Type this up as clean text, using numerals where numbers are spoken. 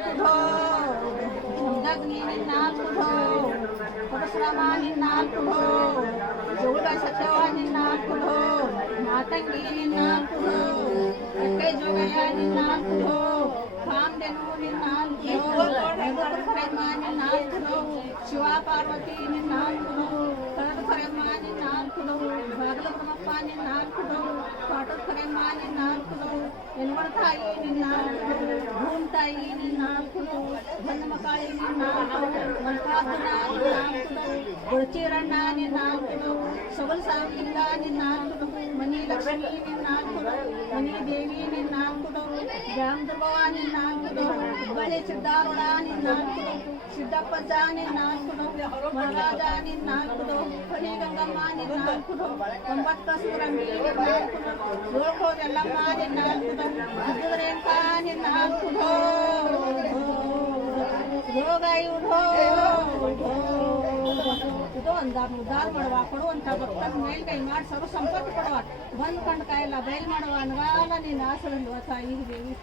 ನಾಲ್ಕುಧೋ ದಗ್ನಿ ನಾಲ್ಕುಧೋ ಪರಶುರಾಮ ನಾಲ್ಕುಧೋ ಜೋಗ ಸಚವ ನಾಲ್ಕುಧೋ ಮಾತಂಗಿ ನಾಲ್ಕುಧೋ ಅಕ್ಕೈ ಜೋಗಯ್ಯ ನಾಲ್ಕುಧೋ ಕಾಮಧೇನು ನಾಲ್ಕುಧೋ ಕರೆಮ್ಮ ನಾಲ್ಕುಧೋ ಶಿವ ಪಾರ್ವತಿ ನಾಲ್ಕುಧೋ ಕರೆಮ್ಮ ನಾಲ್ಕುಧೋ ಬಾಗಲ ಬ್ರಹ್ಮಪ್ಪ ನಾಲ್ಕುಧೋ ಪಾಟದ ಕರೆಮ್ಮ ನಾಲ್ಕುಧೋ ಎನ್ವಡ ತಾಯಿ ನಾಲ್ಕುಧೋ ಭೂಮ್ ತಾಯಿ ನಾಲ್ಕುಧೋ ಗಂಧಮಕಾಳಿ ನಾಲ್ಕುಧೋ ಮಲ್ಕಾರ್ಜುನ ನಾಲ್ಕುಧೋ ಗುರುಚೀರಣ್ಣ ನಾಲ್ಕುಧೋ ಸಬಲ್ ಸಾವಿಂಗ ನಾಲ್ಕುಧೋ ಮನಿ ಲಕ್ಷ್ಮೀ ನಾಲ್ಕುಧೋ ಮನಿ ದೇವಿ ನಾಲ್ಕುಧೋ ರಾಮದುರ್ಗವಾನಿ ನಾಲ್ಕುಧೋ ಬಳಿ ಸಿದ್ಧಾರೂಢ ನಾಲ್ಕುಧೋ ಸಿದ್ದಪ್ಪಜ್ಜ ನಾಲ್ಕುಧೋ ಮಹಾರಾಜ ನಾಲ್ಕುಧೋ ಹಳಿ ಗಂಗಮ್ಮ ನಾಲ್ಕುಧೋ ಒಂಬತ್ತು ಕಸೂರಂಗಿ ನಾಲ್ಕುಧೋ ಗೋಳ್ಕೋ ಎಲ್ಲಮ್ಮ ನಾಲ್ಕುಧೋ ಅದ್ದುರೇಂಕ ನಾಲ್ಕುಧೋ ರೋಗಾಯುಧೋ ಇದು ಉದ್ಧಾರ ಮಾಡುವ ಕೊಡುವಂಥ ಭಕ್ತನ ಮೇಲ್ಕೈ ಮಾಡಿ ಸರ್ವ ಸಂಪತ್ತು ಕೊಡುವ ಬಂದ್ ಕಂಡು ಕಾಯಿಲ್ಲ ಬಯಲು ಮಾಡುವ ಅನಗಾಲ ನಿನ್ನ ಆಸರಲ್ವ ತಾಯಿ ದೇವಿ.